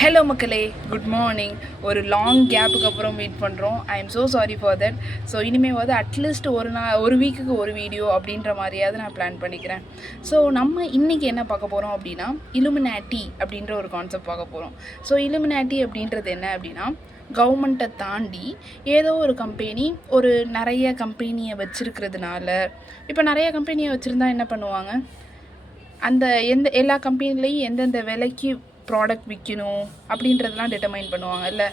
Hello மக்களே, good morning. ஒரு long கேப்புக்கு அப்புறம் மீட் பண்ணுறோம். I am so sorry for that. So இனிமேல் அட்லீஸ்ட் ஒரு வீக்குக்கு ஒரு வீடியோ அப்படின்ற மாதிரியாவது நான் பிளான் பண்ணிக்கிறேன். ஸோ நம்ம இன்றைக்கி என்ன பார்க்க போகிறோம் அப்படின்னா, இலுமினாட்டி அப்படின்ற ஒரு கான்செப்ட் பார்க்க போகிறோம். ஸோ இலுமினாட்டி அப்படின்றது என்ன அப்படின்னா, கவர்மெண்ட்டை தாண்டி ஏதோ ஒரு கம்பெனி நிறைய கம்பெனியை வச்சுருக்கிறதுனால, இப்போ நிறைய கம்பெனியை வச்சுருந்தா என்ன பண்ணுவாங்க, அந்த எல்லா கம்பெனிலையும் எந்தெந்த விலைக்கு ப்ராடக்ட் விற்கணும் அப்படின்றதெல்லாம் டிட்டர்மைன் பண்ணுவாங்கல்ல.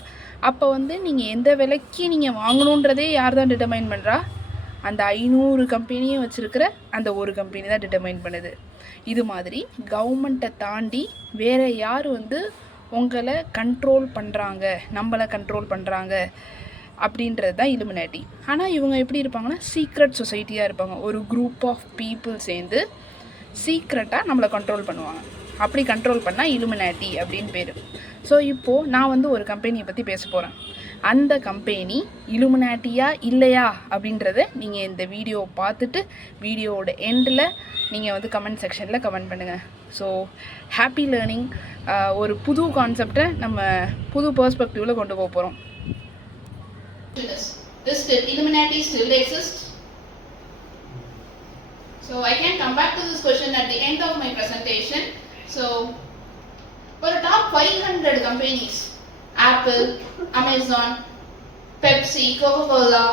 அப்போ நீங்கள் எந்த விலைக்கு நீங்கள் வாங்கணுன்றதே யார் தான் டிட்டர்மைன் பண்ணுறா? அந்த 500 கம்பெனியும் வச்சுருக்கிற அந்த ஒரு கம்பெனி தான் டிட்டர்மைன் பண்ணுது. இது மாதிரி கவர்மெண்ட்டை தாண்டி வேறு யார் உங்களை கண்ட்ரோல் பண்ணுறாங்க, நம்மளை கண்ட்ரோல் பண்ணுறாங்க அப்படின்றது தான் இலுமினாட்டி. ஆனால் இவங்க எப்படி இருப்பாங்கன்னா, சீக்ரெட் சொசைட்டியாக இருப்பாங்க. ஒரு குரூப் ஆஃப் பீப்புள் சேர்ந்து சீக்ரெட்டாக நம்மளை கண்ட்ரோல் பண்ணுவாங்க. அப்படி கண்ட்ரோல் பண்ணால் இலுமினாட்டி அப்படின்னு பேர். ஸோ இப்போது நான் ஒரு கம்பெனியை பற்றி பேச போகிறேன். அந்த கம்பெனி இலுமினாட்டியா இல்லையா அப்படின்றத நீங்கள் இந்த வீடியோவை பார்த்துட்டு வீடியோவோட எண்டில் நீங்கள் கமெண்ட் செக்ஷனில் கமெண்ட் பண்ணுங்கள். So happy learning. ஒரு புது கான்செப்டை நம்ம புது பெர்ஸ்பெக்டிவில் கொண்டு போக போகிறோம். Illuminati still exists? So I can come back to this question at the end of my presentation. So for the top 500 companies, Apple, Amazon, Pepsi, Coca-Cola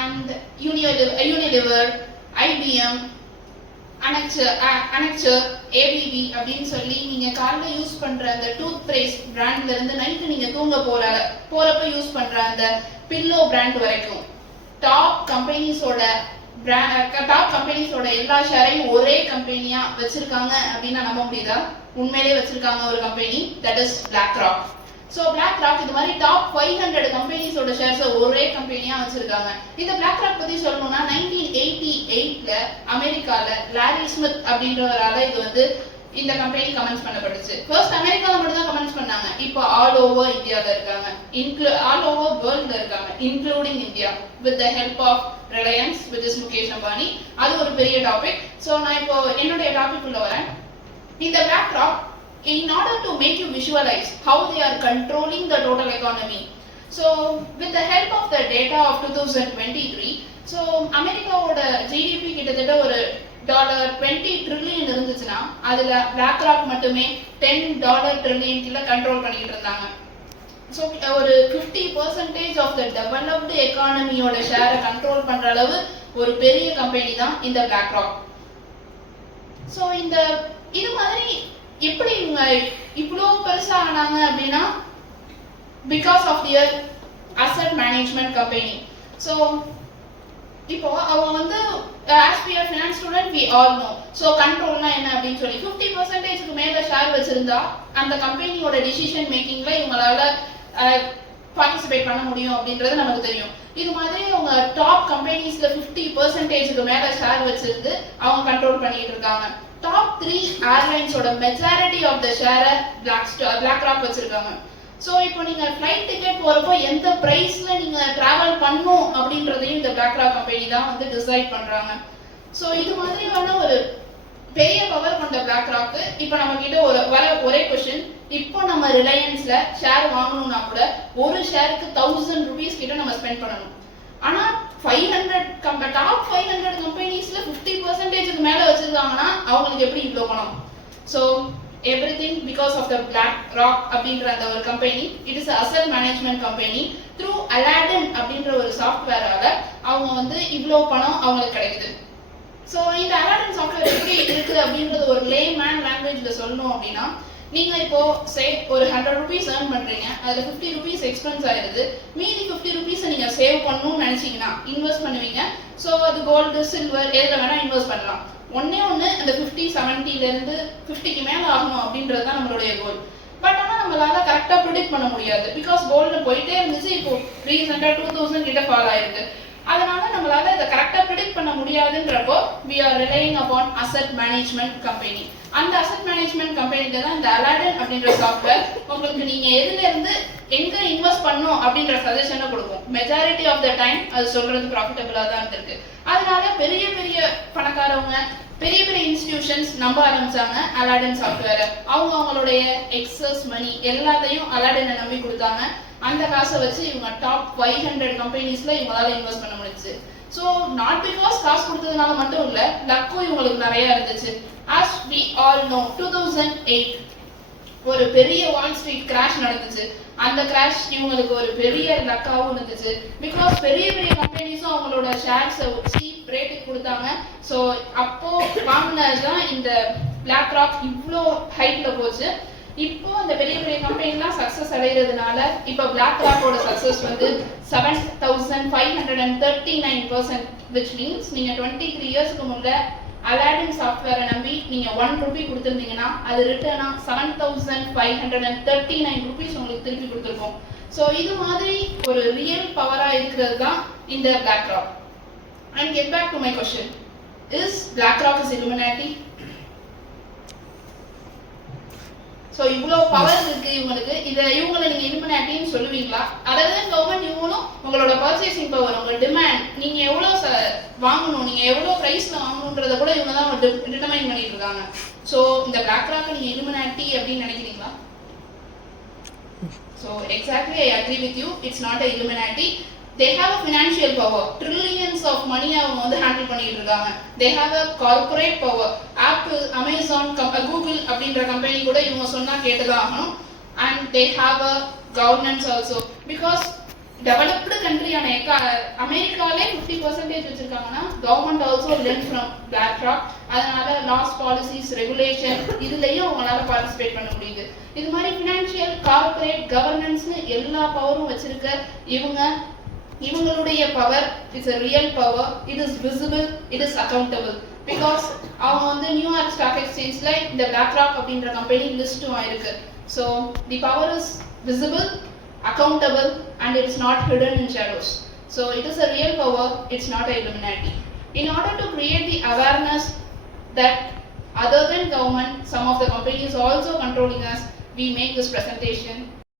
and Unilever, IBM, Anexure, ABB அப்படின்னு சொல்லி நீங்கள் காலையில் use பண்ணுற அந்த tooth paste பிராண்ட்லேருந்து night நீங்கள் தூங்க போகிறப்ப use பண்ணுற அந்த பில்லோ பிராண்ட் வரைக்கும் டாப் கம்பெனிஸோட எல்லா ஷேரையும் ஒரே கம்பெனியா வச்சிருக்காங்க அப்படின்னா நம்ப முடியுதா? உண்மையிலே வச்சிருக்காங்க ஒரு company, that is BlackRock. So BlackRock இது மாதிரி டாப் 500 கம்பெனிஸோட ஷேர்ஸை ஒரே கம்பெனியா வச்சிருக்காங்க. இந்த BlackRock பத்தி சொல்லணும்னா 1988ல அமெரிக்கால லாரி ஸ்மித் அப்படின்றவரால இது இந்த கம்பெனி கமெண்ட்ஸ் பண்ணப்பட்டுச்சு. ஃபர்ஸ்ட் அமெரிக்கால மட்டும் தான் கமெண்ட்ஸ் பண்ணாங்க. இப்போ ஆல் ஓவர் இந்தியாவில் இருக்காங்க, ஆல் ஓவர் வேர்ல்ட்ல இருக்காங்க, including India, with the help of Reliance which is Mukesh Ambani. அது ஒரு பெரிய டாபிக். ஸோ நான் இப்போ என்னுடைய டாபிக் உள்ள வரேன். இந்த BlackRock, in order to make you visualize how they are controlling the total economy, so with the help of the data of 2023, so அமெரிக்காவோட GDP கிட்டத்தட்ட ஒரு $20 ட்ரில்லியன் இருந்துச்சுன்னா அதுல BlackRock மட்டுமே $10 ட்ரில்லியன் கீழே கண்ட்ரோல் பண்ணிட்டு இருந்தாங்க. ஸோ ஒரு 50% ஆஃப் த டெவலப்டு எக்கானமியோட ஷேரை கண்ட்ரோல் பண்ற அளவு ஒரு பெரிய கம்பெனி தான் இந்த BlackRock. ஸோ இது மாதிரி எப்படி இவங்க இவ்வளோ பெருசா ஆனாங்க அப்படின்னா, because of their asset management company. So இப்போ அவங்க as we are finance student we all know. So கண்ட்ரோல்னா என்ன அப்படின்னு சொல்லி 50%க்கு மேல ஷேர் வச்சிருந்தா அந்த கம்பெனியோட டிசிஷன் மேக்கிங்ல இவங்களால பார்ட்டிசிபேட் பண்ண முடியும் அப்படின்றது நமக்கு தெரியும். இது மாதிரி அவங்க டாப் கம்பெனிஸ்ல 50%க்கு மேல ஷேர் வச்சிருந்து அவங்க கண்ட்ரோல் பண்ணிட்டு இருக்காங்க. டாப் 3 ஏர்லைன்ஸோட மெஜாரிட்டி ஆஃப் த ஷேரை BlackRock வச்சிருக்காங்க. ஸோ இப்போ நீங்கள் ஃப்ளைட் டிக்கெட் போகிறப்போ எந்த ப்ரைஸில் நீங்கள் ட்ராவல் பண்ணணும் அப்படின்றதையும் இந்த BlackRock கம்பெனி தான் டிசைட் பண்ணுறாங்க. ஸோ இது மாதிரியான ஒரு பெரிய பவர் கொண்ட BlackRock. இப்போ நம்ம கிட்ட ஒரே கொஸ்டின், இப்போ நம்ம ரிலையன்ஸில் ஷேர் வாங்கணும்னா கூட ஒரு ஷேருக்கு 1000 rupees கிட்ட நம்ம ஸ்பெண்ட் பண்ணணும். ஆனால் டாப் 500 கம்பெனிஸ்ல 50%க்கு மேலே வச்சிருக்காங்கன்னா அவங்களுக்கு எப்படி இவ்வளோ பணம்? So everything because of the BlackRock அப்படின்ற அந்த ஒரு company. It is asset management company. Through Aladdin அப்படின்ற ஒரு சாஃப்ட்வேரால அவங்க இவ்வளோ பணம் அவங்களுக்கு கிடைக்குது. ஸோ இந்த Aladdin சாஃப்ட்வேர் எப்படி இருக்குது அப்படின்றது ஒரு லேமேன் லாங்குவேஜ்ல சொல்லணும் அப்படின்னா, நீங்க இப்போ ஒரு 100 rupees earn பண்றீங்க, அதுல 50 rupees எக்ஸ்பென்ஸ் ஆயிருது, மீதி 50 rupees நீங்க சேவ் பண்ணணும்னு நினைச்சீங்கன்னா இன்வெஸ்ட் பண்ணுவீங்க. ஸோ அது கோல்டு, சில்வர் எதுல வேணா இன்வெஸ்ட் பண்ணலாம். ஒன்னு அந்த 50, 70ல இருந்து 50க்கு மேல ஆகணும் அப்படின்றது தான் நம்மளுடைய கோல். பட் ஆனால் நம்மளால கரெக்டா ப்ரிடிக்ட் பண்ண முடியாது. பிகாஸ் கோல்டு போயிட்டே இருந்துச்சு, இப்போ ரீசெண்டா 2000 கிட்ட ஃபால் ஆயிருக்கு. அதனால நம்மளால இதை கரெக்டா ப்ரிடிக்ட் பண்ண முடியாதுன்றப்போ we are relying upon asset management company. அந்த அசெட் மேனேஜ்மெண்ட் கம்பெனில தான் இந்த Aladdin அப்படின்ற சாஃப்ட்வேர் உங்களுக்கு நீங்க எதுல இருந்து எங்க இன்வெஸ்ட் பண்ணணும் அப்படின்ற சஜஷனை கொடுக்கும். மெஜாரிட்டி ஆஃப் த டைம் அது சொல்றது ப்ராஃபிட்டபிளா தான் இருக்கு. அதனால பெரிய பெரிய பணக்காரவங்க பெரிய பெரிய இன்ஸ்டிடியூஷன்ஸ் நம்ப ஆரம்பிச்சாங்க அலாடின் சாஃப்ட்வேரை. அவங்களுடைய எக்ஸஸ் மணி எல்லாத்தையும் அலாடினை நம்பி கொடுத்தாங்க. அந்த காசை வச்சு இவங்க டாப் 500 கம்பெனிஸ்ல இவங்களால இன்வெஸ்ட் பண்ண முடிஞ்சுச்சு. ஸோ நாட் பிகாஸ் காசு கொடுத்ததுனால மட்டும் இல்ல, லக்கும் இவங்களுக்கு நிறைய இருந்துச்சு. as we all know 2008 ஒரு பெரிய வால் ஸ்ட்ரீட் கிராஷ் நடந்துச்சு. அந்த கிராஷ் இவங்களுக்கு ஒரு பெரிய லக்காவும் இருந்துச்சு. பிகாஸ் பெரிய பெரிய கம்பெனிஸும் அவங்களோட ஷேர்ஸை சீப் ரேட்டுக்கு கொடுத்தாங்க. ஸோ அப்போ வாங்கினதுதான் இந்த பிளாக் ராக் இவ்வளோ ஹைட்ல போச்சு. இப்போ இந்த பெரிய பெரிய கம்பெனிலாம் சக்சஸ் அடைகிறதுனால இப்போ பிளாக் ராக்கோட சக்சஸ் வந்து 7539%, which means நீங்க 23 இயர்ஸ்க்கு முன்ன அலாடின் சாஃப்ட்வேரை நம்பி நீங்க 1 ரூபி கொடுத்துருந்தீங்கன்னா அது ரிட்டர்னா 7539 rupees உங்களுக்கு திருப்பி கொடுத்துருக்கோம். ஸோ இது மாதிரி ஒரு ரியல் பவரா இருக்கிறது தான் இந்த BlackRock. And get back to my question, is BlackRock is illuminati? So இவ்வளோ பவர் இருக்கு இவங்களுக்கு, இதை இவங்களை நீங்க இல்லுமினாட்டின்னு சொல்லுவீங்களா? அதாவது கவர்மெண்ட் இவங்களும் உங்களோட பர்ச்சேசிங் பவர், உங்க டிமாண்ட், நீங்க எவ்வளோ வாங்கணும், நீங்க எவ்வளோ பிரைஸ்ல வாங்கணுன்றத கூட இவங்க தான் டிட்டர்மைன் பண்ணிட்டு இருக்காங்க. ஸோ இந்த பிளாக் ராக் நீங்க இல்லுமினாட்டி அப்படின்னு நினைக்கிறீங்களா? So exactly I agree with you, it's not a இல்லுமினாட்டி. They have a financial power, trillions of money அவங்க வந்து ஹேண்டில் பண்ணிட்டு இருக்காங்க. They have a corporate power. Apple, Amazon, Google அப்படின்ற கம்பெனி கூட இவங்க சொன்னா கேட்டுதான் ஆகணும். And they have a governance also, because developed country ஆன அமெரிக்காலே 50% வச்சிருக்காங்கன்னா government also learn from BlackRock. அதனால லாஸ், பாலிசிஸ், ரெகுலேஷன் இதுலயும் அவங்களால பார்ட்டிசிபேட் பண்ண முடியுது. இது மாதிரி ஃபினான்ஷியல், கார்பரேட், கவர்னன்ஸ்னு எல்லா பவரும் வச்சிருக்க இவங்களுடைய power is a real power. It is visible, it is accountable, because அவங்க வந்து நியூயார்க் ஸ்டாக் எக்ஸ்சேஞ்ச்ல இந்த BlackRock அப்படின்ற கம்பெனி லிஸ்டும் ஆயிருக்கு. So the power is visible, accountable, and it is not hidden in shadows. So it is a real power, it's not a illuminati. In order to create the awareness that other than government, some of the companies also controlling us, we make this presentation.